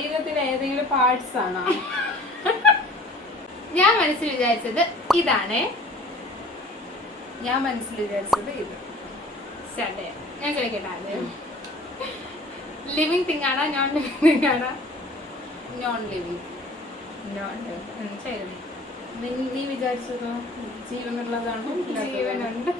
ശരീരത്തിലെ ഏതെങ്കിലും പാർട്സ് ആണോ? ഞാൻ മനസ്സിൽ വിചാരിച്ചത് ഇതാണേ. ഞാൻ മനസ്സിൽ വിചാരിച്ചത് ഇത്. ശരി, ഞാൻ ചോദിക്കട്ടെ, അത് ലിവിങ് തിങ് ആണോ നോൺ ലിവിങ് തിങ് ആണോ? Non living. Non living. ശരി, നീ വിചാരിച്ചതോ? ജീവനുള്ളതാണോ? ജീവനുണ്ട്.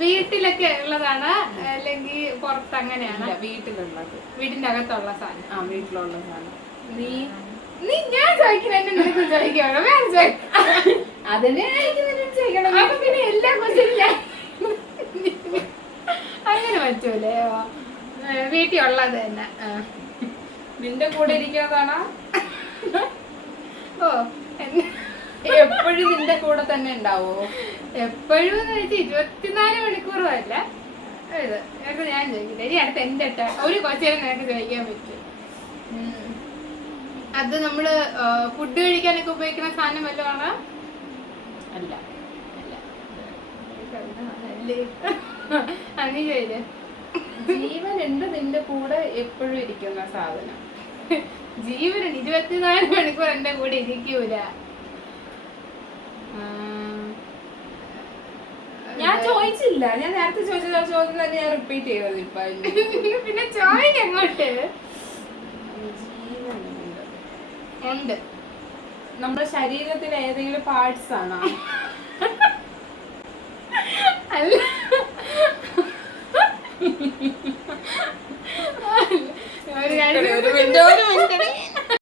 വീട്ടിലൊക്കെ ഉള്ളതാണ് അല്ലെങ്കിൽ പുറത്ത് അങ്ങനെയാണ്? വീട്ടിലുള്ളത്. വീടിന്റെ അകത്തുള്ള സാധനം. ആ, വീട്ടിലുള്ള സാധനം. നീ ഞാൻ ചോദിക്കണ നിനക്ക് ചോദിക്കണോ? വേറെ അതിനെ ചോദിക്കണം. അപ്പൊ പിന്നെ എല്ലാ ക്വസ്റ്റ്യനും അങ്ങനെ പറ്റൂലേ? വീട്ടിൽ ഉള്ളത് തന്നെ. നിന്റെ കൂടെ ഇരിക്കുന്നതാണോ? ഓ, എപ്പോഴും നിന്റെ കൂടെ തന്നെ ഉണ്ടാവോ? എപ്പോഴും 24 മണിക്കൂറും അല്ല. ഞാൻ ചോദിക്കില്ല. ഇനി അടുത്ത് എന്റെ ഒരു ക്വസ്റ്റ്യൻ നിനക്ക് ചോദിക്കാൻ പറ്റും. അത് നമ്മള് ഫുഡ് കഴിക്കാനൊക്കെ ഉപയോഗിക്കുന്ന സാധനം വല്ലതും? അല്ല. നീ ചോദിച്ചേ. ജീവനുണ്ട് നിന്റെ കൂടെ എപ്പോഴും ഇരിക്കുന്ന സാധനം. ജീവൻ 24 മണിക്കൂർ എന്റെ കൂടെ ഇരിക്കൂല. ഞാൻ ചോദിച്ചില്ല. ഞാൻ നേരത്തെ ചോദിച്ച ചോദ്യം തന്നെ ഞാൻ റിപ്പീറ്റ് ചെയ്തത് ഇപ്പൊ. പിന്നെ ചോദിക്ക അങ്ങോട്ട്. ഉണ്ട്. നമ്മുടെ ശരീരത്തിലെ ഏതെങ്കിലും പാർട്സ് ആണോ? അല്ല. ഒരു മിനിറ്റ്